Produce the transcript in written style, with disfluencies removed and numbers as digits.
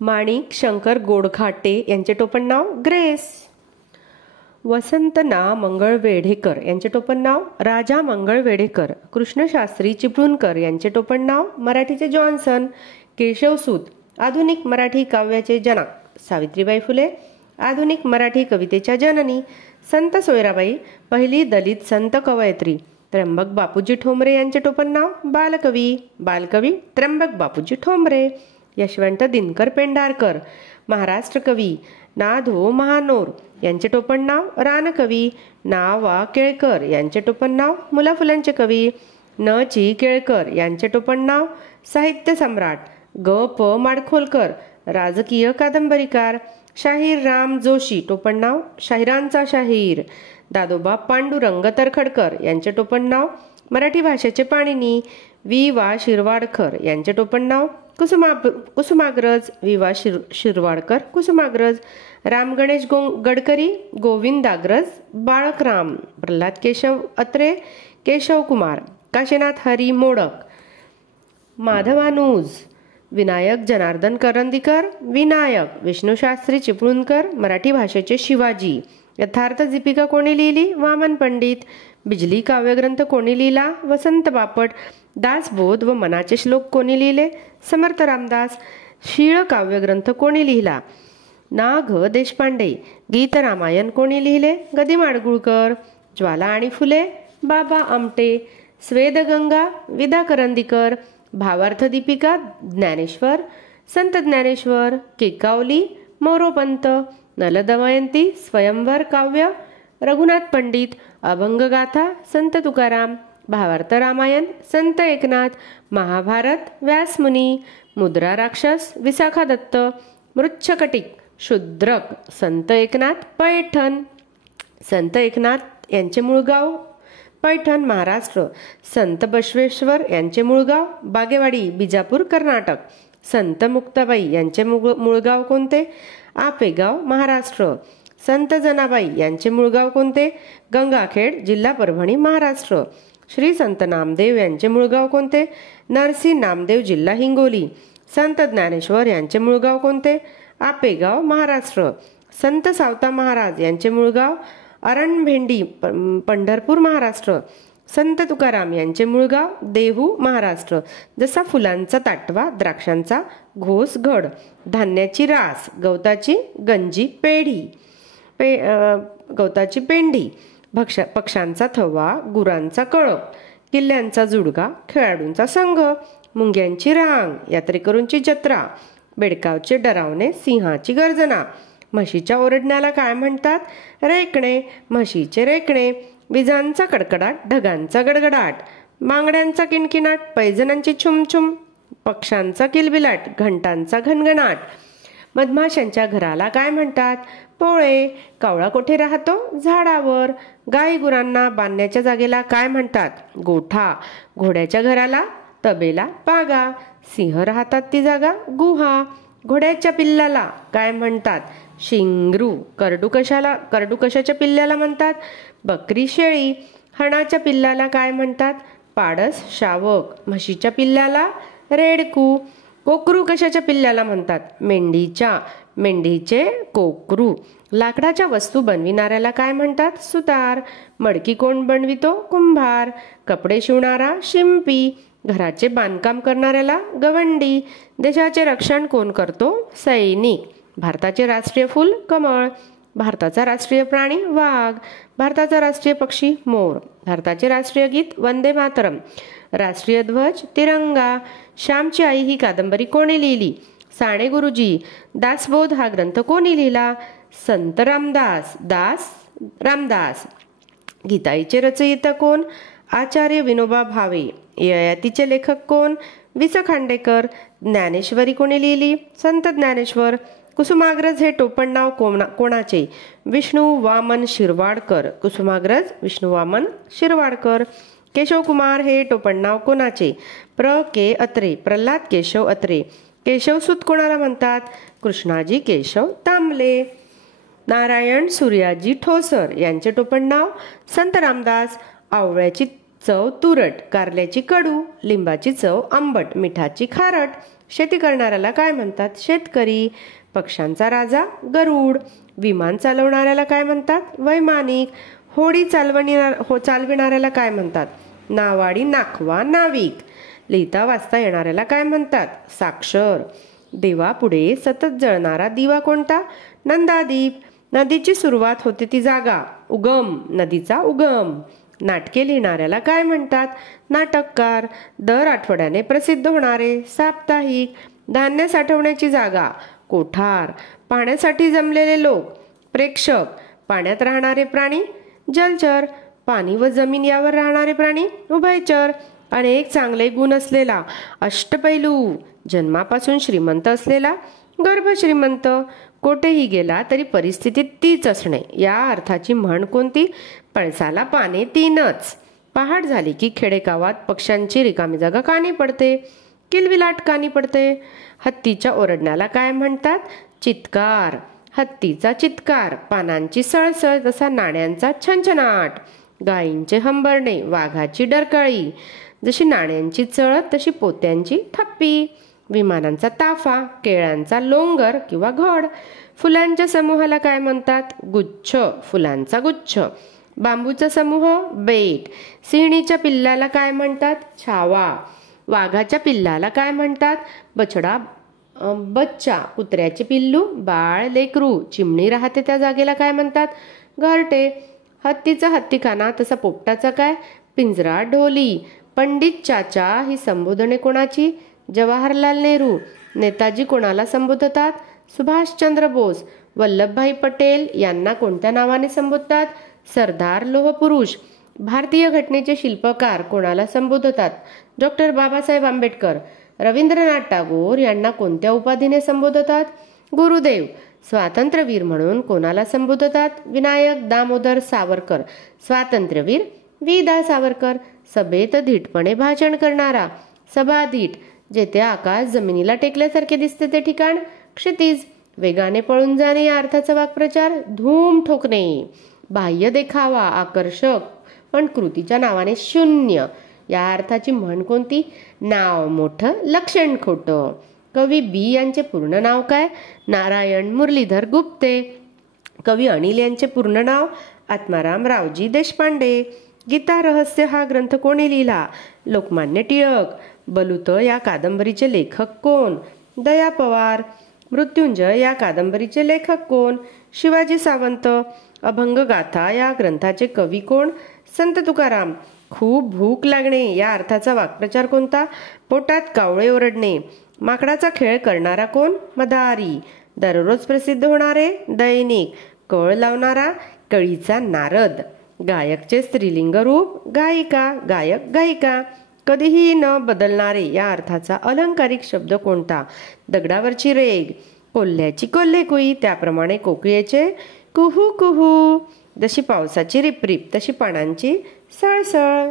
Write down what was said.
माणिक शंकर गोडखाटे यांचे टोपण नाव ग्रेस. वसंत ना मंगळ वेढेकर यांचे टोपण नाव राजा मंगळ वेढेकर. कृष्णशास्त्री चिपळूणकर यांचे टोपण नाव मराठीचे जॉन्सन. केशवसूत आधुनिक मराठी काव्याचे जनक. सावित्रीबाई फुले आधुनिक मराठी कवितेच्या जननी. संत सोयराबाई पहिली दलित संत कवयित्री. त्र्यंबक बापूजी ठोंबरे यांचे टोपण नाव बालकवी. बालकवी त्र्यंबक बापूजी ठोंबरे. यशवंत दिनकर पेंढारकर महाराष्ट्र कवी. ना. धो. महानोर यांचे टोपण नाव रानकवी. ना. वा. केळकर यांचे टोपण नाव मुला फुलांचे कवी. न. ची. केळकर यांचे टोपण नाव साहित्य सम्राट. ग. प. माडखोलकर राजकीय कादंबरीकार. शाहीर राम जोशी टोपण नाव शाहिरांचा शाहीर. दादोबा पांडुरंग तरखडकर यांचे टोपण नाव मराठी भाषेचे पाणिनी. वि. वा. शिरवाडकर यांचे टोपण नाव कुसुमाग्रज. वि. वा. शिरवाडकर कुसुमाग्रज. राम गणेश गडकरी गोविंदाग्रज बाळकराम. प्रल्हाद केशव अत्रे केशव कुमार. काशीनाथ हरी मोडक माधवानुज. विनायक जनार्दन करंदीकर विनायक. विष्णुशास्त्री चिपळूणकर मराठी भाषेचे शिवाजी. यथार्थ दीपिका कोणी लिहिली वामन पंडित. बिजली काव्यग्रंथ कोणी लिहिला वसंत बापट. दासबोध व मनाचे श्लोक कोणी लिहिले समर्थ रामदास. शीळ काव्यग्रंथ कोणी लिहिला ना. घ. देशपांडे. गीत रामायण कोणी लिहिले गदी माडगुळकर. ज्वाला आणि फुले बाबा आमटे. स्वेदगंगा विदा करंदीकर. भावार्थ दीपिका ज्ञानेश्वर संत ज्ञानेश्वर. केकावली मोरोपंत. नलदमयंती स्वयंवर काव्य रघुनाथ पंडित. अभंगगाथा संत तुकाराम. भावार्थ रामायण संत एकनाथ. महाभारत व्यासमुनी. मुद्रा राक्षस विशाखा दत्त. मृच्छकटिक शूद्रक संत एकनाथ पैठण. संत एकनाथ यांचे मूळ गाव पैठण महाराष्ट्र. संत बसवेश्वर यांचे मूळ गाव बागेवाडी बिजापूर कर्नाटक. संत मुक्ताबाई यांचे मूळ गाव कोणते आपेगाव महाराष्ट्र. संत जनाबाई यांचे मूळ गाव कोणते गंगाखेड जिल्हा परभणी महाराष्ट्र. श्री संत नामदेव यांचे मूळ गाव कोणते नरसी नामदेव जिल्हा हिंगोली. संत ज्ञानेश्वर यांचे मूळ गाव कोणते आपेगाव महाराष्ट्र. संत सावता महाराज यांचे मूळ गाव अरणभेंडी पंढरपूर महाराष्ट्र. संत तुकाराम यांचे मूळ गाव देहू महाराष्ट्र. जसा फुलांचा ताटवा द्राक्षांचा घोसघड. धान्याची रास गवताची गंजी पेढी गवताची पेंढी. पक्ष्यांचा थवा गुरांचा कळप. किल्ल्यांचा जुडगा खेळाडूंचा संघ. मुंग्यांची रांग यात्रेकरूंची जत्रा. बेडकावचे डरावणे सिंहाची गर्जना. म्हशीच्या ओरडण्याला काय म्हणतात रेकणे. म्हशीचे रेकणे. विजांचा कडकडाट ढगांचा गडगडाट. बांगड्यांचा किणकिणाट पैजणांची छुमछुम. पक्ष्यांचा किलबिलाट घंटांचा घनघनाट. मधमाशांच्या घराला काय म्हणतात पोळे. कावळा कोठे राहतो झाडावर. गाई गुरांना बांधण्याच्या जागेला काय म्हणतात गोठा. घोड्याच्या घराला तबेला पागा. सिंह राहतात ती जागा गुहा. घोड्याच्या पिल्लाला काय म्हणतात शिंगरू. करडू कशाच्या पिल्ल्याला म्हणतात बकरी शेळी. हणाच्या पिल्लाला काय म्हणतात पाडस शावक. म्हशीच्या पिल्ल्याला रेडकू. कोकरू कशाच्या पिल्ल्याला म्हणतात मेंढीचे कोकरू. लाकडाच्या वस्तू बनविणाऱ्याला काय म्हणतात सुतार. मडकी कोण बनवितो कुंभार. कपडे शिवणारा शिंपी. घराचे बांधकाम करणाऱ्याला गवंडी. देशाचे रक्षण कोण करतो सैनिक. भारताचे राष्ट्रीय फूल कमळ. भारताचा राष्ट्रीय प्राणी वाघ. भारताचा राष्ट्रीय पक्षी मोर. भारताचे राष्ट्रीय गीत वंदे मातरम. राष्ट्रीय ध्वज तिरंगा. श्यामची आई ही कादंबरी कोणी लिहिली साने गुरुजी. दासबोध हा ग्रंथ कोणी लिहिला संत रामदास. गीताईचे रचयिता कोण आचार्य विनोबा भावे. ययातीचे लेखक कोण वि. स. खांडेकर. ज्ञानेश्वरी कोणी लिहिली संत ज्ञानेश्वर. कुसुमाग्रज हे टोपण नाव कोणाचे विष्णू वामन शिरवाडकर. कुसुमाग्रज विष्णू वामन शिरवाडकर. केशवकुमार हे टोपण नाव कोणाचे प्र. के. अत्रे. प्रल्हाद केशव अत्रे. केशवसूत कोणाला म्हणतात कृष्णाजी केशव तांबले. नारायण सूर्याजी ठोसर यांचे टोपण नाव संत रामदास. आवळ्याची चव तुरट. कारल्याची कडू. लिंबाची चव आंबट. मिठाची खारट. शेती करणाऱ्याला काय म्हणतात? शेतकरी. पक्ष्यांचा राजा गरुड. विमान चालवणाऱ्याला काय म्हणतात? वैमानिक. होडी चालविणाऱ्याला काय म्हणतात? नावाडी नाखवा नाविक. लिहिता वाचता येणाऱ्याला काय म्हणतात? साक्षर. देवापुढे सतत जळणारा दिवा कोणता? नंदादीप. नदीची सुरुवात होते ती जागा उगम, नदीचा उगम. नाटके लिहिणाऱ्याला काय म्हणतात? नाटककार. दर आठवड्याने प्रसिद्ध होणारे साप्ताहिक. धान्य साठवण्याची जागा कोठार. पाण्यासाठी जमलेले लोक प्रेक्षक. पाण्यात राहणारे प्राणी जलचर. पाणी व जमीन यावर राहणारे प्राणी उभयचर. अनेक चांगले गुण असलेला अष्टपैलू. जन्मापासून श्रीमंत असलेला गर्भश्रीमंत. कोठेही गेला तरी परिस्थिती तीच असणे या अर्थाची म्हण कोणती? पळसाला पाने तीनच. पहाट झाली की खेडेगावात पक्ष्यांची रिकामी जागा कानी पडते. किलबिलाट कानी पडते. हत्तीच्या ओरडण्याला काय म्हणतात? चित्कार. हत्तीचा चित्कार. पानांची सळसळ तसा नाण्यांचा छंछनाट. गायींचे हंबरणे. वाघाची डरकाळी. जशी नाण्यांची चळत तशी पोत्यांची थप्पी. विमानांचा ताफा. केळ्यांचा लोंगर किंवा घड. फुलांच्या समूहाला काय म्हणतात? गुच्छ. फुलांचा गुच्छ. बांबूचा समूह बेट. सिंहीच्या पिल्लाला काय म्हणतात? छावा. वाघाच्या पिल्लाला काय म्हणतात? बच्चा. कुत्र्याचे पिल्लू बाळ लेकरू. चिमणी राहते त्या जागेला काय म्हणतात? घरटे. हत्तीचा हत्तीखाना तसा पोपटाचा काय? पिंजरा ढोली. पंडित चाचा ही संबोधने कोणाची? जवाहरलाल नेहरू. नेताजी कोणाला संबोधतात? सुभाषचंद्र बोस. वल्लभभाई पटेल यांना कोणत्या नावाने संबोधतात? सरदार लोहपुरुष. भारतीय घटनेचे शिल्पकार कोणाला संबोधतात? डॉक्टर बाबासाहेब आंबेडकर. रवींद्रनाथ टागोर यांना कोणत्या उपाधीने संबोधतात? गुरुदेव. स्वातंत्र्यवीर म्हणून कोणाला संबोधतात? विनायक दामोदर सावरकर. स्वातंत्र्यवीर वि.दा. सावरकर. सभेत धीटपणे भाषण करणारा सभाधीट. जेथे आकाश जमिनीला टेकल्यासारखे दिसते ते ठिकाण क्षितिज. वेगाने पळून जाणे या अर्थाचा वाक्प्रचार धूम ठोकणे. बाह्य देखावा आकर्षक पण कृतीच्या नावाने शून्य या अर्थाची म्हण कोणती? नाव मोठं लक्षण खोटं. कवी बी यांचे पूर्ण नाव काय? नारायण मुरलीधर गुप्ते. कवी अनिल यांचे पूर्ण नाव आत्माराम रावजी देशपांडे. गीता रहस्य हा ग्रंथ कोणी लिहिला? लोकमान्य टिळक. बलुत या कादंबरीचे लेखक कोण? दया पवार. मृत्युंजय या कादंबरीचे लेखक कोण? शिवाजी सावंत. अभंगगाथा या ग्रंथाचे कवी कोण? संत तुकाराम. खूप भूक लागणे या अर्थाचा वाक्प्रचार कोणता? पोटात कावळे ओरडणे. माकडाचा खेळ करणारा कोण? मदारी. दररोज प्रसिद्ध होणारे दैनिक. कळ लावणारा कळीचा नारद. गायकचे स्त्रीलिंग रूप गायिका. गायक गायिका. कधीही न बदलणारे या अर्थाचा अलंकारिक शब्द कोणता? दगडावरची रेग. कोल्ह्याची कोल्हेकुई. त्याप्रमाणे कोकिळेचे कुहू कुहू. जशी पावसाची रिपरिप तशी पानांची सळसळ.